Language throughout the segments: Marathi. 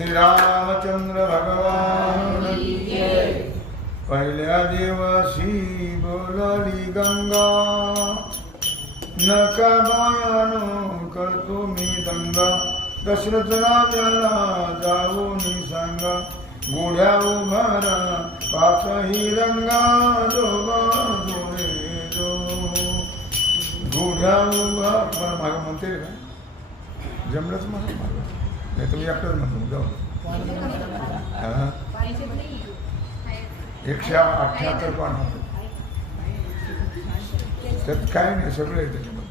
श्रीरामचंद्र रामचंद्र भगवान। पहिल्या देवाशी बोलली गंगा। नका बायानो करतो मी दंगा। दशरथ राजाला जाऊन सांगा। गुढ्या उभारा पाचही रंगा जोगा जोडे जो गुढ्या उभा मला मागं म्हणते का? जमलंच मला. मागं नाही तुम्ही एकटंच म्हणतो जाऊ. एकशे अठ्ठ्याहत्तर पण त्यात काय नाही सगळं आहे त्याच्यामध्ये.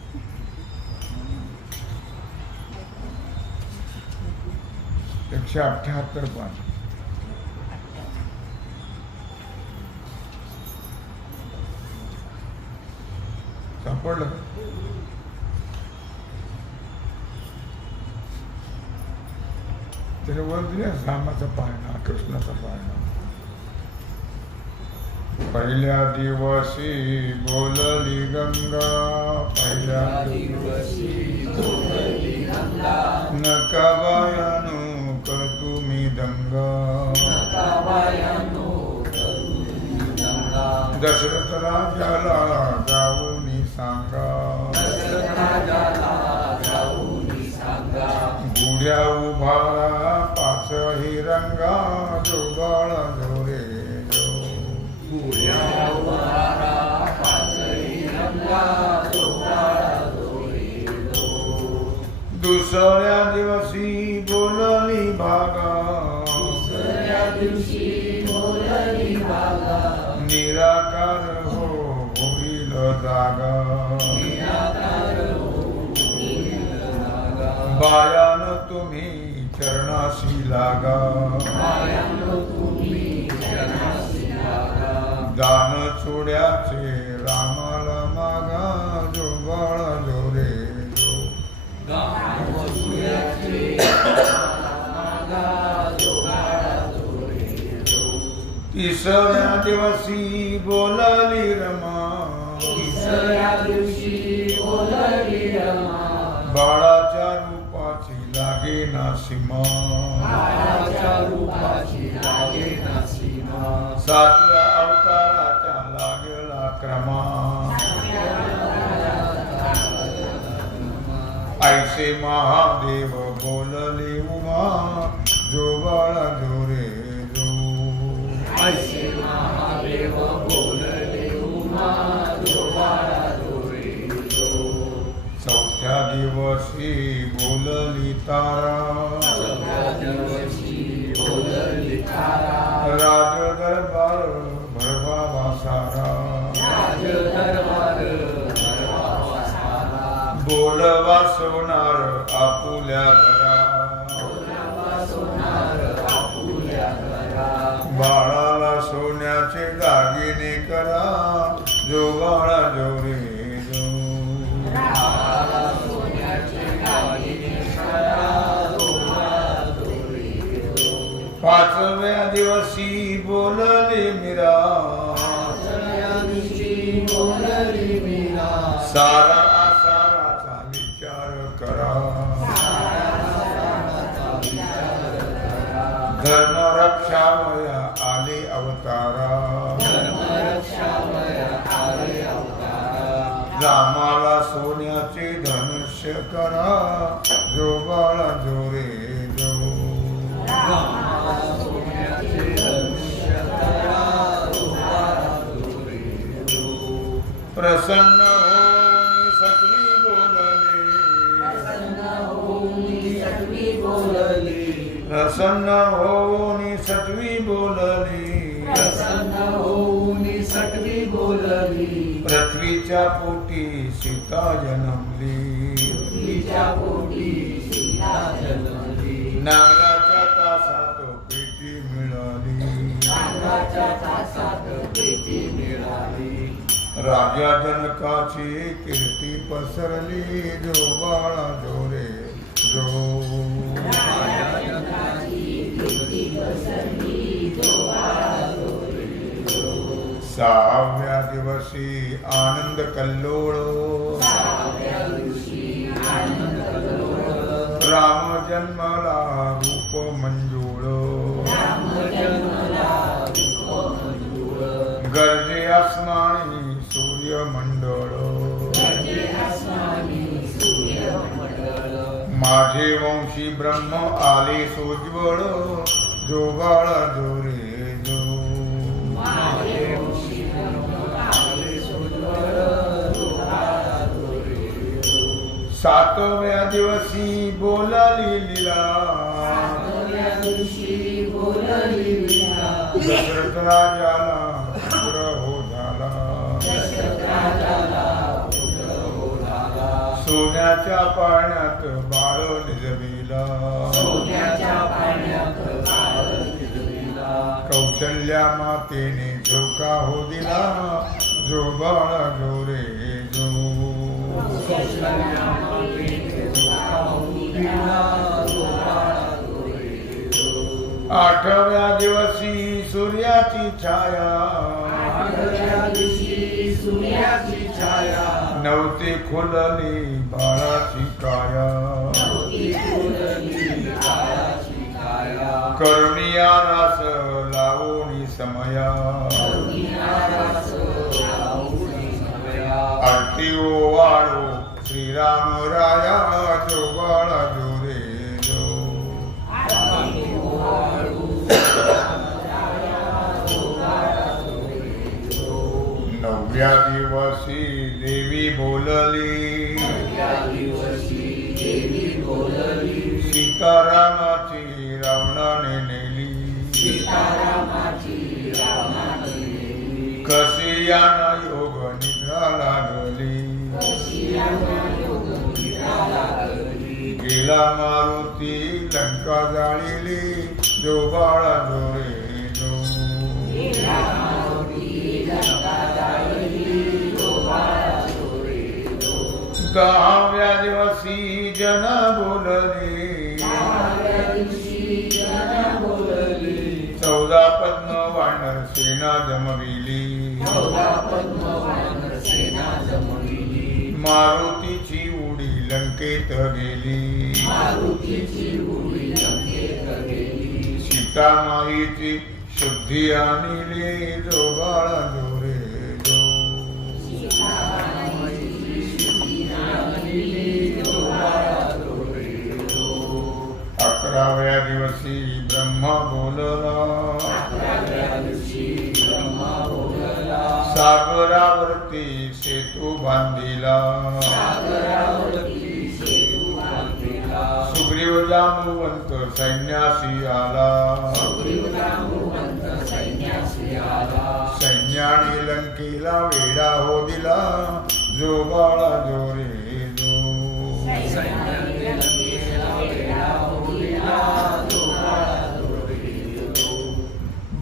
एकशे अठ्ठ्याहत्तर पण सापडलं? का? त्याच्यावर दिले रामाचा पाळणा कृष्णाचा पाळणा. पहिल्या दिवशी बोलली गंगा पहिल्या नका बायानो कर तुम्ही दंगा. दशरथ राजाला जाऊन सांगा. गुढ्या उभारा पाच ही रंगा जोगाळ जोरे जो दुसऱ्या दिवशी बोलली भागा निराकार हो होईल जागा बायान तुम्ही चरणाशी लागा दान चोड्याचे रामाला मागा जो बाळा जोरे जो। तिसऱ्या दिवशी बोलाली रमा। बाळाच्या रूपाची लागे ना सीमा. सातव्या अवताराचा लागला क्रमा. ऐसे महादेव बोलले उमा जो बाळा जोरे जो. चौथ्या दिवशी बोलली तारा राज दरबार भरवा सारा बोलवा सोनार आपुल्या घरा। बाळ पाचव्या दिवशी बोलले मीरा। सारा नांगराच्या तासात पेटी मिळाली. नागाच्या तासात पेटी मिळाली. राजा जनकाची कीर्ती पसरली जो बाळा जोरे जो. सहाव्या दिवशी आनंद कल्लोळ राम जन्मला रूप मंजूळ गर्जे आसमानी सूर्यमंडळ. माझे वंशी ब्रह्म आले सोज्वळ. जोगाळ जोरे सातव्या दिवशी बोलाली लिला. दशरथ राजाला पुत्र हो झाला. सोन्याच्या पाण्यात बाळ निजविला. कौशल्या मातेने झोका हो दिला. जो बाळा जोरे जो. आठव्या दिवशी सूर्याची छाया. सूर्याची छाया खुलली बाळाची काया. काळाची रास लावणी समया. आरती ओ वाळो श्रीराम राया. नवव्या दिवशी देवी बोलली. सीतारामाची रावणाने नेली. कशी याना योग निद्रा लागली. गेला मारुती लंका जाळीली. जो दहाव्या दिवशी जन बोलली. चौदा पद्म वानर सेना जमविली. मारुतीची उडी लंकेत गेली. सीता माईची शुद्धी आणली. जो बाळा जोरे जो दिवशी ब्रह्मा बोलला. सागरावरती सेतू बांधिला. सुग्रीव जांबुवंत सैन्यासी आला. सैन्याने लंकेला वेडा हो दिला जो बाळा जोरे जो.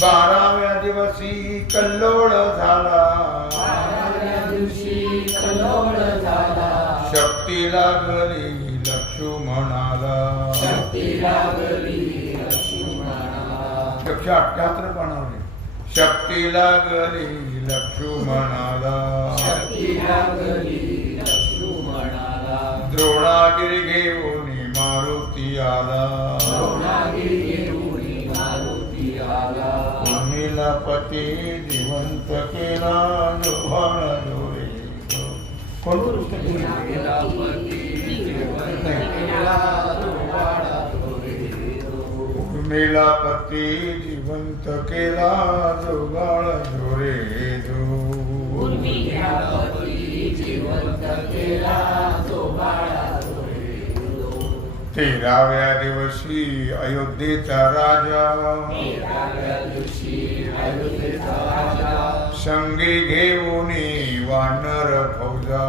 बाराव्या दिवशी कल्लोळ झाला. शक्ती लागली लक्ष्मणाला एकशे अठ्याहत्तर पानावले शक्ती लागली लक्ष्मणाला द्रोणागिरी घेऊन मारुती आला. पती जिवंत केला लोभाळ डोळे. कोण मेला पती जिवंत केला जोगाळ डोळे. दो जिवंत केला जोगाळ तेराव्या दिवशी अयोध्येचा राजा. संगी घेऊन वानर फौजा.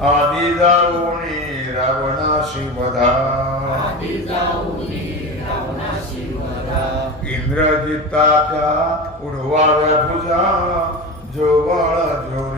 आधी जाऊन रावणाशी वधा इंद्रजिताच्या उडवाव्या भुजा. जोवाळा जोरे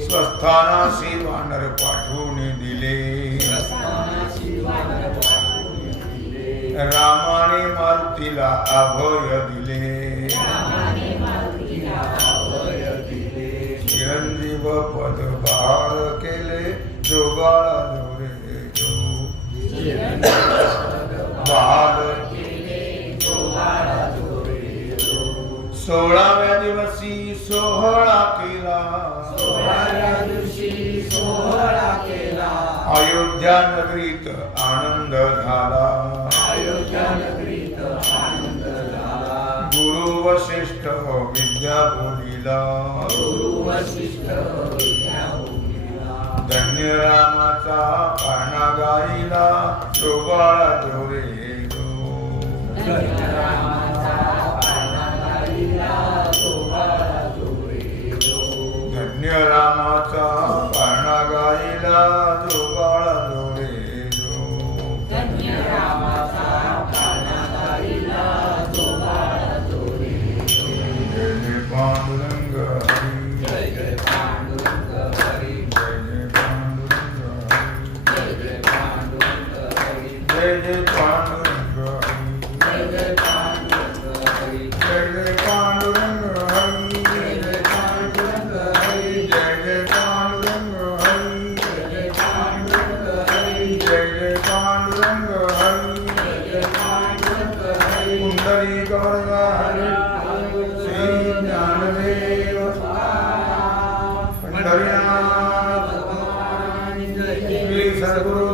स्वस्थानाशी वानर पाठवून दिले. रामाने मारुतीला अभय दिले. चिरंजीव पद बाळ केले. जोगाळा जोरे जो. बहार केले. सोळाव्या दिवशी सोहळा केला. सोळाव्या दिवशी सोहळा केला अयोध्या नगरीत आनंद झाला. अयोध्या नगरीत आनंद झाला गुरु वशिष्ठ विद्या बोलिला. गुरु वशिष्ठ विद्याभूमीला धन्य रामाचा पाना गाईला शोभाळा जोरे जो सद्गुरु